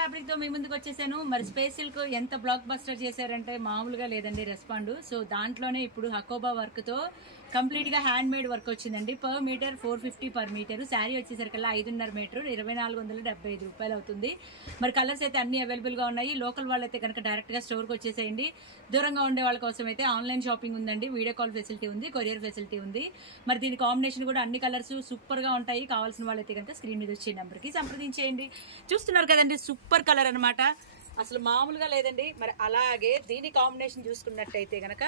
Fabric తో మీ ముందుకు వచ్చేసాను. మరి స్పేస్ సిల్క్ ఎంత బ్లాక్ బస్టర్ చేశారంటే మామూలుగా లేదండి రెస్పాండ్. సో దాంట్లోనే ఇప్పుడు హకోబా వర్క్ తో కంప్లీట్ గా హ్యాండ్ మేడ్ వర్క్ వచ్చిందండి. Per metre 450 per metre. Sari వచ్చేసరికల్లా 5.5 మీటర్ 2475 రూపాయలు అవుతుంది. మరి కలర్స్ అయితే అన్ని అవైలబుల్ గా ఉన్నాయి. లోకల్ వాళ్ళైతే కనుక డైరెక్ట్ గా స్టోర్ కి వచ్చేసేయండి. దూరంగా ఉండే వాళ్ళ కోసం అయితే ఆన్లైన్ షాపింగ్ ఉందండి. వీడియో కాల్ ఫెసిలిటీ ఉంది, కొరియర్ ఫెసిలిటీ ఉంది. మరి దీని కాంబినేషన్ కూడా అన్ని కలర్స్ సూపర్ గా ఉంటాయి. కావాల్సిన వాళ్ళైతే కనుక స్క్రీన్ మీద వచ్చే నెంబర్ కి సంప్రదించేయండి. చూస్తున్నారు కదండి, సూపర్ కలర్ అనమాట, అసలు మామూలుగా లేదండి. మరి అలాగే దీని కాంబినేషన్ చూసుకున్నట్టయితే గనక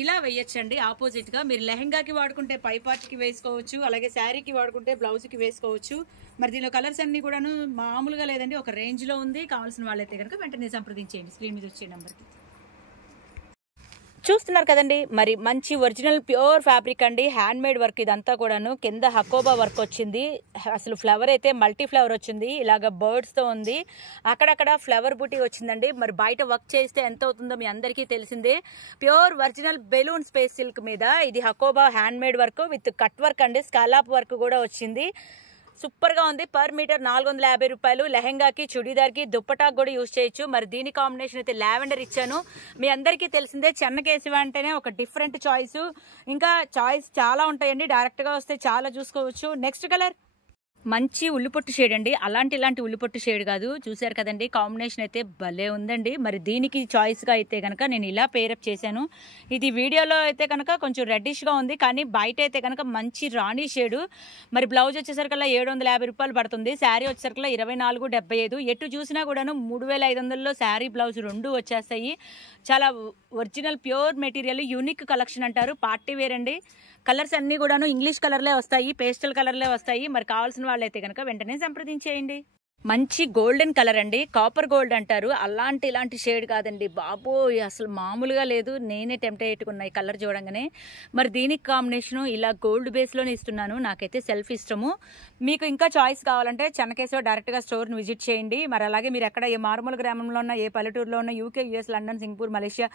ఇలా వేయచ్చండి. ఆపోజిట్ గా మీరు లెహంగాకి వాడుకుంటే పై పార్ట్కి వేసుకోవచ్చు, అలాగే శారీకి వాడుకుంటే బ్లౌజ్ కి వేసుకోవచ్చు. మరి దీనిలో కలర్స్ అన్ని కూడాను మామూలుగా లేదండి, ఒక రేంజ్ లో ఉంది. కావాల్సిన వాళ్ళైతే కనుక వెంటనే సంప్రదించేయండి స్క్రీన్ మీద వచ్చే నెంబర్కి. చూస్తున్నారు కదండి, మరి మంచి ఒరిజినల్ ప్యూర్ ఫ్యాబ్రిక్ అండి, హ్యాండ్ మేడ్ వర్క్ ఇదంతా కూడాను. కింద హకోబా వర్క్ వచ్చింది. అసలు ఫ్లవర్ అయితే మల్టీ ఫ్లవర్ వచ్చింది, ఇలాగ బర్డ్స్ తో ఉంది. అక్కడక్కడ ఫ్లవర్ బూటీ వచ్చిందండి. మరి బయట వర్క్ చేస్తే ఎంత అవుతుందో మీ అందరికీ తెలిసిందే. Pure original balloon space silk మీద ఇది Hakoba hand made work with cut work అండి, స్కాలాప్ వర్క్ కూడా వచ్చింది. సూపర్ గా ఉంది. పర్ మీటర్ 450 రూపాయలు. లెహంగాకి, చుడీదార్కి, దుప్పటాకి కూడా యూజ్ చేయొచ్చు. మరి దీని కాంబినేషన్ అయితే లావెండర్ ఇచ్చాను. మీ అందరికీ తెలిసిందే చెన్నకేశవ అంటేనే ఒక డిఫరెంట్ చాయిస్. ఇంకా చాయిస్ చాలా ఉంటాయండి, డైరెక్ట్ గా వస్తే చాలా చూసుకోవచ్చు. నెక్స్ట్ కలర్ మంచి ఉల్లిపొట్టు షేడ్ అండి. ఇలాంటి ఉల్లిపొట్టు షేడ్ కాదు. చూసారు కదండి, కాంబినేషన్ అయితే భలే ఉందండి. మరి దీనికి చాయిస్ గా అయితే కనుక నేను ఇలా పేరప్ చేశాను. ఇది వీడియోలో అయితే కనుక కొంచెం రెడ్డిష్ గా ఉంది, కానీ బయట అయితే కనుక మంచి రాణి షేడ్. మరి బ్లౌజ్ వచ్చేసరికల్లా 750 రూపాయలు పడుతుంది. శారీ వచ్చేసరికల్లా 2475. ఎటు చూసినా కూడాను 3500లో శారీ బ్లౌజ్ రెండు వచ్చేస్తాయి. చాలా original pure material, unique collection అంటారు. పార్టీ వేర్ అండి. కలర్స్ అన్ని కూడాను ఇంగ్లీష్ కలర్లే వస్తాయి, పేస్టల్ కలర్లే వస్తాయి. మరి కావాల్సిన వాళ్ళైతే కనుక వెంటనే సంప్రదించేయండి. మంచి గోల్డెన్ కలర్ అండి, కాపర్ గోల్డ్ అంటారు. ఇలాంటి షేడ్ కాదండి బాబోయ్, అసలు మామూలుగా లేదు. నేనే టెంప్ట్ అయ్యేట్టుకున్నా ఈ కలర్ చూడంగానే. మరి దీనికి కాంబినేషన్ ఇలా గోల్డ్ బేస్లోనే ఇస్తున్నాను. నాకైతే సెల్ఫ్ ఇష్టము. మీకు ఇంకా చాయిస్ కావాలంటే చెన్నకేశవ డైరెక్ట్గా స్టోర్ని విజిట్ చేయండి. మరి అలాగే మీరు ఎక్కడ ఏ మారుమూల గ్రామంలో ఉన్నా, ఏ పల్లెటూరులో ఉన్నా, UK, US, London, Singapore, Malaysia,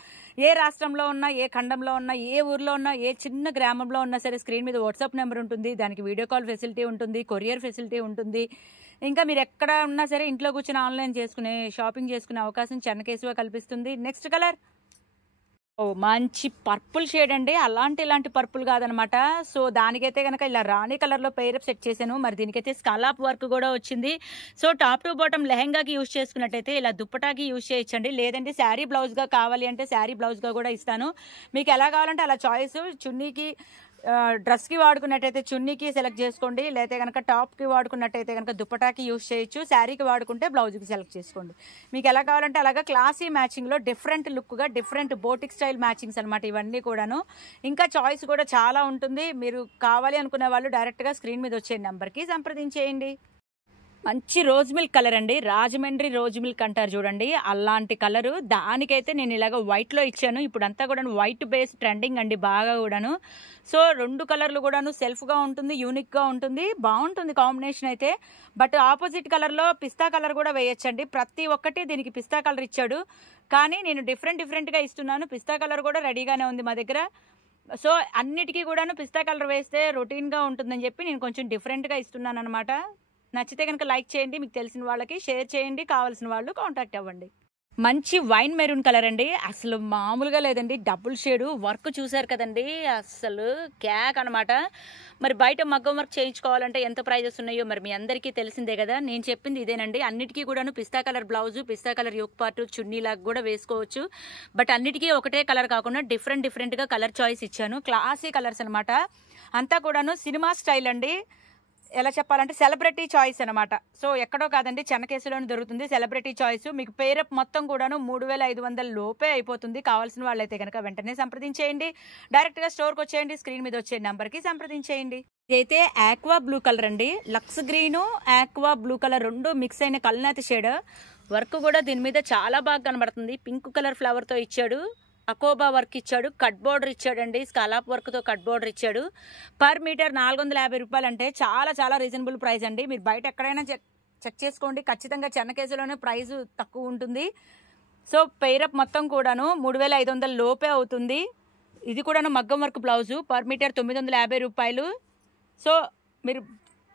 ఏ రాష్ట్రంలో ఉన్నా, ఏ ఖండంలో ఉన్నా, ఏ ఊర్లో ఉన్నా, ఏ చిన్న గ్రామంలో ఉన్నా సరే స్క్రీన్ మీద వాట్సాప్ నెంబర్ ఉంటుంది. దానికి వీడియో కాల్ ఫెసిలిటీ ఉంటుంది, కొరియర్ ఫెసిలిటీ ఉంటుంది. ఇంకా మీరు ఎక్కడ ఉన్నా సరే ఇంట్లో కూర్చొని ఆన్లైన్ షాపింగ్ చేసుకునే అవకాశం చెన్నకేశవ కల్పిస్తుంది. నెక్స్ట్ కలర్ మంచి పర్పుల్ షేడ్ అండి. ఇలాంటి పర్పుల్ కాదనమాట. సో దానికైతే కనుక ఇలా రాణి కలర్ లో పేరప్ సెట్ చేశాను. మరి దీనికైతే స్కాలాప్ వర్క్ కూడా వచ్చింది. సో టాప్ టు బాటమ్ లెహంగాకి యూజ్ చేసుకున్నట్టయితే ఇలా దుప్పటాకి యూజ్ చేయొచ్చండి. లేదంటే శారీ బ్లౌజ్ గా కావాలి అంటే శారీ బ్లౌజ్ గా కూడా ఇస్తాను. మీకు ఎలా కావాలంటే అలా చాయిస్. చున్నీకి, డ్రెస్ కి వాడుకున్నట్టయితే చున్నీకి సెలెక్ట్ చేసుకోండి. లేకపోతే కనుక టాప్ కి వాడుకున్నట్టయితే కనుక దుప్పటాకి యూజ్ చేయొచ్చు. శారీకి వాడుకుంటే బ్లౌజ్ కి సెలెక్ట్ చేసుకోండి. మీకు ఎలా కావాలంటే అలాగా క్లాసీ మ్యాచింగ్ లో డిఫరెంట్ లుక్ గా డిఫరెంట్ బోటిక్ స్టైల్ మ్యాచింగ్స్ అనమాట ఇవన్నీ కూడాను. ఇంకా చాయిస్ కూడా చాలా ఉంటుంది. మీరు కావాలి అనుకునే వాళ్ళు డైరెక్ట్ గా స్క్రీన్ మీద వచ్చే నెంబర్ కి సంప్రదించేయండి. మంచి రోజ్ మిల్క్ కలర్ అండి, రాజమండ్రి రోజ్ మిల్క్ అంటారు చూడండి, అలాంటి కలరు. దానికైతే నేను ఇలాగ వైట్లో ఇచ్చాను. ఇప్పుడు అంతా కూడా వైట్ బేస్ ట్రెండింగ్ అండి బాగా కూడాను. సో రెండు కలర్లు కూడాను సెల్ఫ్గా ఉంటుంది, యూనిక్గా ఉంటుంది, బాగుంటుంది కాంబినేషన్ అయితే. బట్ ఆపోజిట్ కలర్లో పిస్తా కలర్ కూడా వేయచ్చండి. ప్రతి ఒక్కటి దీనికి పిస్తా కలర్ ఇచ్చాడు, కానీ నేను డిఫరెంట్గా ఇస్తున్నాను. పిస్తా కలర్ కూడా రెడీగానే ఉంది మా దగ్గర. సో అన్నిటికీ కూడాను పిస్తా కలర్ వేస్తే రొటీన్గా ఉంటుందని చెప్పి నేను కొంచెం డిఫరెంట్గా ఇస్తున్నాను అనమాట. నచ్చితే కనుక లైక్ చేయండి, మీకు తెలిసిన వాళ్ళకి షేర్ చేయండి, కావాల్సిన వాళ్ళు కాంటాక్ట్ అవ్వండి. మంచి వైన్ మెరూన్ కలర్ అండి, అసలు మామూలుగా లేదండి. డబుల్ షేడ్ వర్క్ చూసారు కదండి, అసలు క్యాక్ అనమాట. మరి బయట మగ్గం వర్క్ చేయించుకోవాలంటే ఎంత ప్రైజెస్ ఉన్నాయో మరి మీ అందరికీ తెలిసిందే కదా. నేను చెప్పింది ఇదేనండి. అన్నిటికీ కూడాను పిస్తా కలర్ బ్లౌజు, పిస్తా కలర్ యోక్ పార్ట్, చున్నీ లాగా కూడా వేసుకోవచ్చు. బట్ అన్నిటికీ ఒకటే కలర్ కాకుండా డిఫరెంట్గా కలర్ చాయిస్ ఇచ్చాను. క్లాసీ కలర్స్ అనమాట. అంతా కూడాను సినిమా స్టైల్ అండి. ఎలా చెప్పాలంటే సెలబ్రిటీ చాయిస్ అనమాట. సో ఎక్కడో కాదండి, చెన్నకేశవలోనే దొరుకుతుంది సెలబ్రిటీ చాయిస్. మీకు పేరప్ మొత్తం కూడాను 3500 లోపే అయిపోతుంది. కావాల్సిన వాళ్ళైతే కనుక వెంటనే సంప్రదించేయండి. డైరెక్ట్గా స్టోర్కి వచ్చేయండి, స్క్రీన్ మీద వచ్చే నెంబర్కి సంప్రదించేయండి. ఇదైతే ఆక్వా బ్లూ కలర్ అండి, లక్స్ గ్రీను ఆక్వా బ్లూ కలర్ రెండు మిక్స్ అయిన కల్నాతి షేడ్. వర్క్ కూడా దీని మీద చాలా బాగా కనబడుతుంది. పింక్ కలర్ ఫ్లవర్తో ఇచ్చాడు, అకోబా వర్క్ ఇచ్చాడు, కట్ బోర్డర్ ఇచ్చాడండి, స్కాలాప్ వర్క్తో కట్ బోర్డర్ ఇచ్చాడు. పర్ మీటర్ 450 రూపాయలు అంటే చాలా రీజనబుల్ ప్రైస్ అండి. మీరు బయట ఎక్కడైనా చెక్ చేసుకోండి, ఖచ్చితంగా చెన్నకేశవలోనే ప్రైస్ తక్కువ ఉంటుంది. సో పేరప్ మొత్తం కూడాను 3500 లోపే అవుతుంది. ఇది కూడాను మగ్గం వర్క్ బ్లౌజు. పర్ మీటర్ 950 రూపాయలు. సో మీరు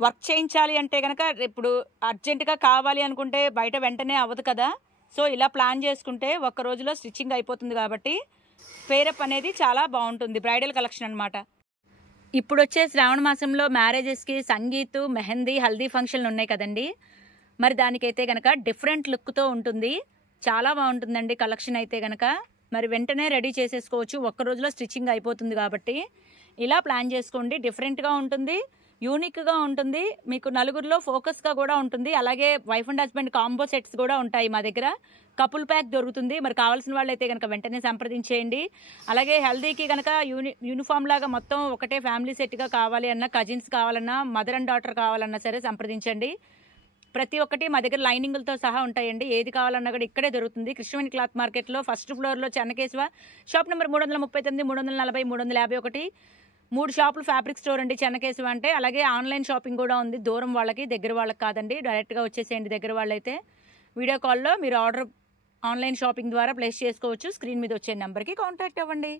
వర్క్ చేయించాలి అంటే కనుక ఇప్పుడు అర్జెంటుగా కావాలి అనుకుంటే బయట వెంటనే అవ్వదు కదా. సో ఇలా ప్లాన్ చేసుకుంటే ఒక్క రోజులో స్టిచ్చింగ్ అయిపోతుంది కాబట్టి పేరప్ అనేది చాలా బాగుంటుంది. బ్రైడల్ కలెక్షన్ అనమాట. ఇప్పుడు వచ్చే శ్రావణ మాసంలో మ్యారేజెస్కి సంగీత్, మెహందీ, హల్దీ ఫంక్షన్లు ఉన్నాయి కదండి. మరి దానికైతే కనుక డిఫరెంట్ లుక్తో ఉంటుంది. చాలా బాగుంటుందండి కలెక్షన్ అయితే కనుక. మరి వెంటనే రెడీ చేసేసుకోవచ్చు, ఒక్క రోజులో స్టిచ్చింగ్ అయిపోతుంది కాబట్టి ఇలా ప్లాన్ చేసుకోండి. డిఫరెంట్గా ఉంటుంది, యూనిక్గా ఉంటుంది, మీకు నలుగురిలో ఫోకస్గా కూడా ఉంటుంది. అలాగే wife and husband combo sets కూడా ఉంటాయి మా దగ్గర. కపుల్ ప్యాక్ దొరుకుతుంది. మరి కావాల్సిన వాళ్ళు అయితే కనుక వెంటనే సంప్రదించేయండి. అలాగే హెల్దీకి కనుక యూనిఫామ్ లాగా మొత్తం ఒకటే ఫ్యామిలీ సెట్గా కావాలి అన్నా, కజిన్స్ కావాలన్నా, మదర్ అండ్ డాటర్ కావాలన్నా సరే సంప్రదించండి. ప్రతి ఒక్కటి మా దగ్గర లైనింగులతో సహా ఉంటాయండి. ఏది కావాలన్నా కూడా ఇక్కడే దొరుకుతుంది. కృష్ణవేణి క్లాత్ మార్కెట్లో ఫస్ట్ ఫ్లోర్లో చెన్నకేశవ, షాప్ నెంబర్ 339, 340, 351. 3 షాపులు ఫ్యాబ్రిక్ స్టోర్ అండి చెన్నకేశవ అంటే. అలాగే ఆన్లైన్ షాపింగ్ కూడా ఉంది, దూరం వాళ్ళకి, దగ్గర వాళ్ళకి కాదండి. డైరెక్ట్గా వచ్చేసేయండి దగ్గర వాళ్ళైతే. వీడియో కాల్లో మీరు ఆర్డర్ ఆన్లైన్ షాపింగ్ ద్వారా ప్లేస్ చేసుకోవచ్చు. స్క్రీన్ మీద వచ్చే నెంబర్కి కాంటాక్ట్ అవ్వండి.